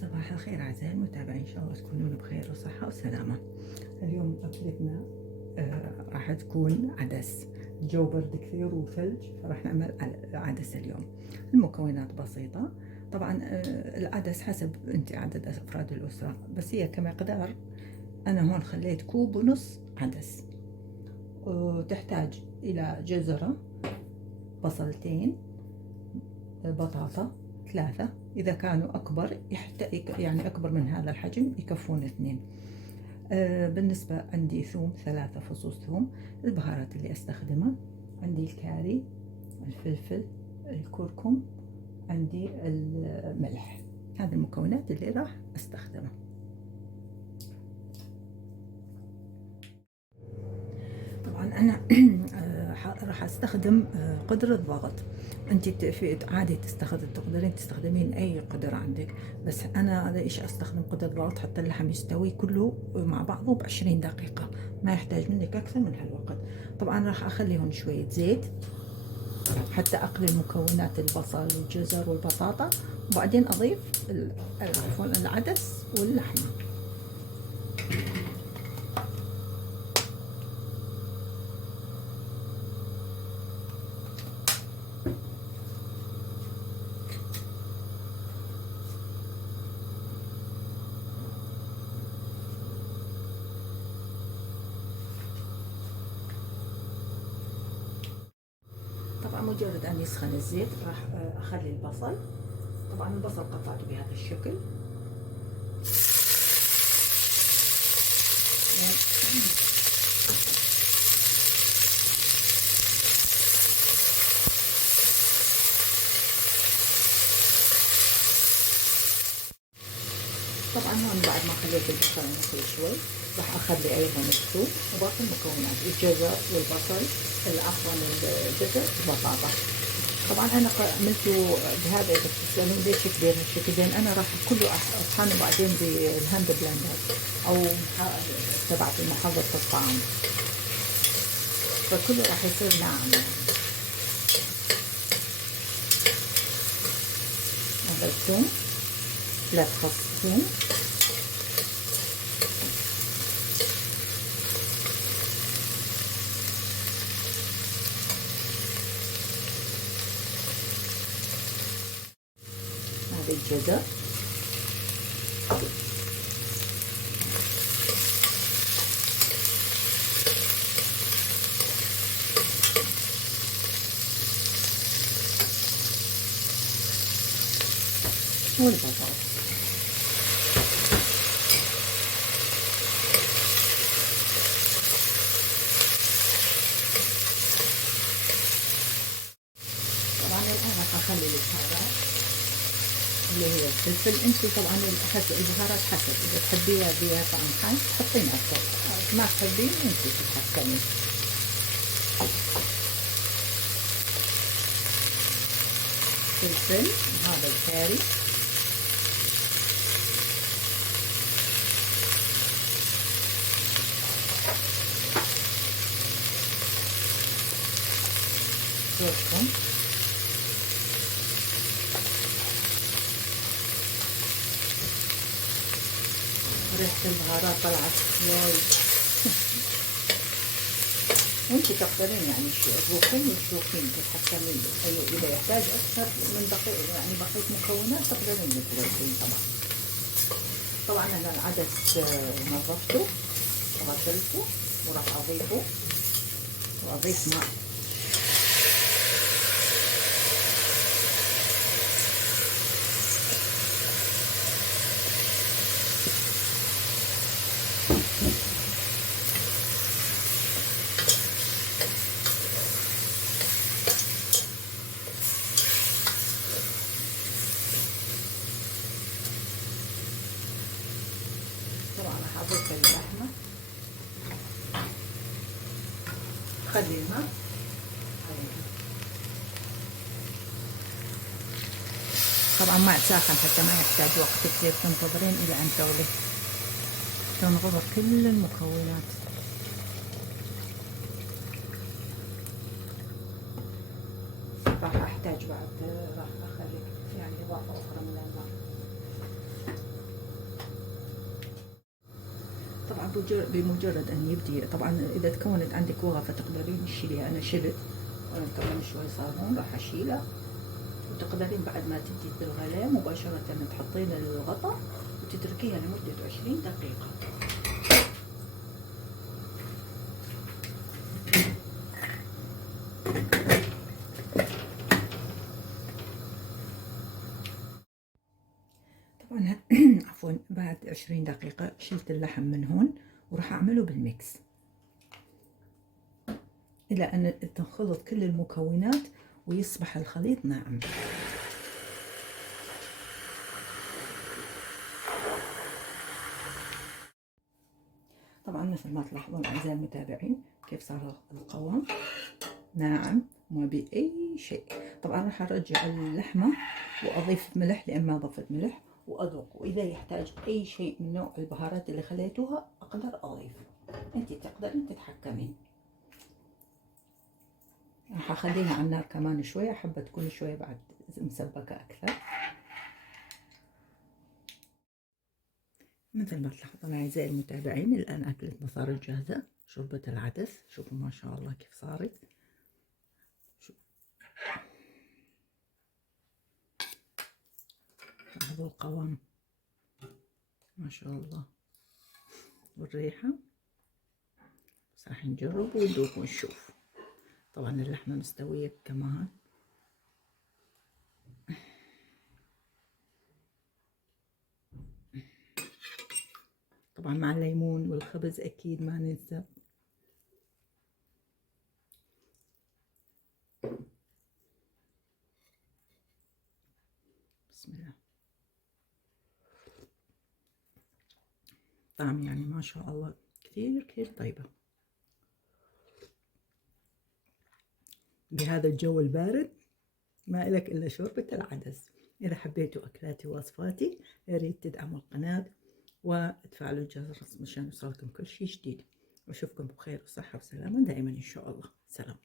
صباح الخير أعزائي المتابعين، إن شاء الله تكونون بخير وصحة وسلامة. اليوم أكلتنا راح تكون عدس. الجو برد كثير وثلج، فراح نعمل عدس اليوم. المكونات بسيطة طبعا. العدس حسب أنت عدد أفراد الأسرة، بس هي كمقدار أنا هون خليت كوب ونص عدس. تحتاج إلى جزرة، بصلتين، بطاطا 3، إذا كانوا أكبر يعني أكبر من هذا الحجم يكفون 2. بالنسبة عندي ثوم 3 فصوص ثوم. البهارات اللي أستخدمها عندي الكاري، الفلفل، الكركم، عندي الملح. هذه المكونات اللي راح أستخدمها. طبعا أنا راح أستخدم قدرة ضغط. أنت عادي تقدرين تستخدمين أي قدرة عندك، بس أنا ليش أستخدم قدرة ضغط؟ حتى اللحم يستوي كله مع بعضه ب20 دقيقة، ما يحتاج منك أكثر من هالوقت. طبعا راح أخلي هون شوية زيت حتى أقلي مكونات البصل والجزر والبطاطا، وبعدين أضيف العدس واللحمة. طبعا مجرد أن يسخن الزيت راح أخلي البصل. طبعا البصل قطعته بهذا الشكل. طبعا هون بعد ما خليت البصل ينسوي شوي راح أخلي أيضا الثوم وباقي المكونات، الجزر والبصل، عفوا الجزر والبطاطا. طبعا أنا عملته بهذا، إذا بتسألون ليش كبير هالشكل، لأن أنا راح كله أطحنه بعدين بالهاند بلندر أو تبعت محافظة الطعام، فكله راح يصير ناعم. هذا الثوم 3 فص ثوم، هذا الجزر، والبطاطا. طبعا الآن راح أخلي البهارات اللي هي الفلفل. انتي طبعا حسب البهارات، حسب اذا تحبيها بيها طعم حار تحطين اكثر، ما تحبين انتي تتحكمين. فلفل، هذا الكاري، كركم، ريحة البهارات طلعت وايد. وانتي تقدرين يعني تشوفين تتحكمين. ايوه اذا يحتاج اكثر من دقيقة يعني بقية مكونات تقدرين تضيفين. طبعا انا العدس نظفته وغسلته وراح اضيفه واضيف ماء. طبعا راح اضيف اللحمة، خلي الماء عليها. طبعا ماء ساخن حتى ما يحتاج وقت كثير، تنتظرين الى ان تغلي. تنغمر كل المكونات. راح احتاج بعد، راح اخلي يعني اضافة اخرى من الماء. بمجرد أن يبدي، طبعا إذا تكونت عندك وغفة تقدرين تشيليها. أنا شلت كمان شوي صابون راح أشيلها، وتقدرين بعد ما تبدي بالغليان مباشرة تحطين الغطا وتتركيها لمدة 20 دقيقة. طبعا عفوا بعد 20 دقيقة شلت اللحم من هون وراح أعمله بالميكس إلى أن تنخلط كل المكونات ويصبح الخليط ناعم. طبعا مثل ما تلاحظون أعزائي المتابعين كيف صار القوام ناعم وما بأي شيء. طبعا راح أرجع اللحمة وأضيف ملح لأن ما ضفت ملح وأذوق، وإذا يحتاج أي شيء من نوع البهارات اللي خليتوها أقدر أضيف، أنت تقدرين تتحكمين. راح أخليها على النار كمان شوية، حابة تكون شوية بعد مسبكة أكثر. مثل ما تلاحظون أعزائي المتابعين الآن أكلتنا صارت جاهزة. شوربة العدس شوفوا ما شاء الله كيف صارت، لاحظوا القوام ما شاء الله والريحة. بس راح نجرب وندوق ونشوف. طبعا اللحمة مستوية كمان. طبعا مع الليمون والخبز أكيد ما ننسى. بسم الله. طعم يعني ما شاء الله كثير كثير طيبة بهذا الجو البارد. ما إلك إلا شوربة العدس. إذا حبيتوا أكلاتي ووصفاتي يا ريت تدعموا القناة وتفعلوا الجرس مشان يوصلكم كل شيء جديد. وأشوفكم بخير وصحة وسلامة دائما إن شاء الله. سلام.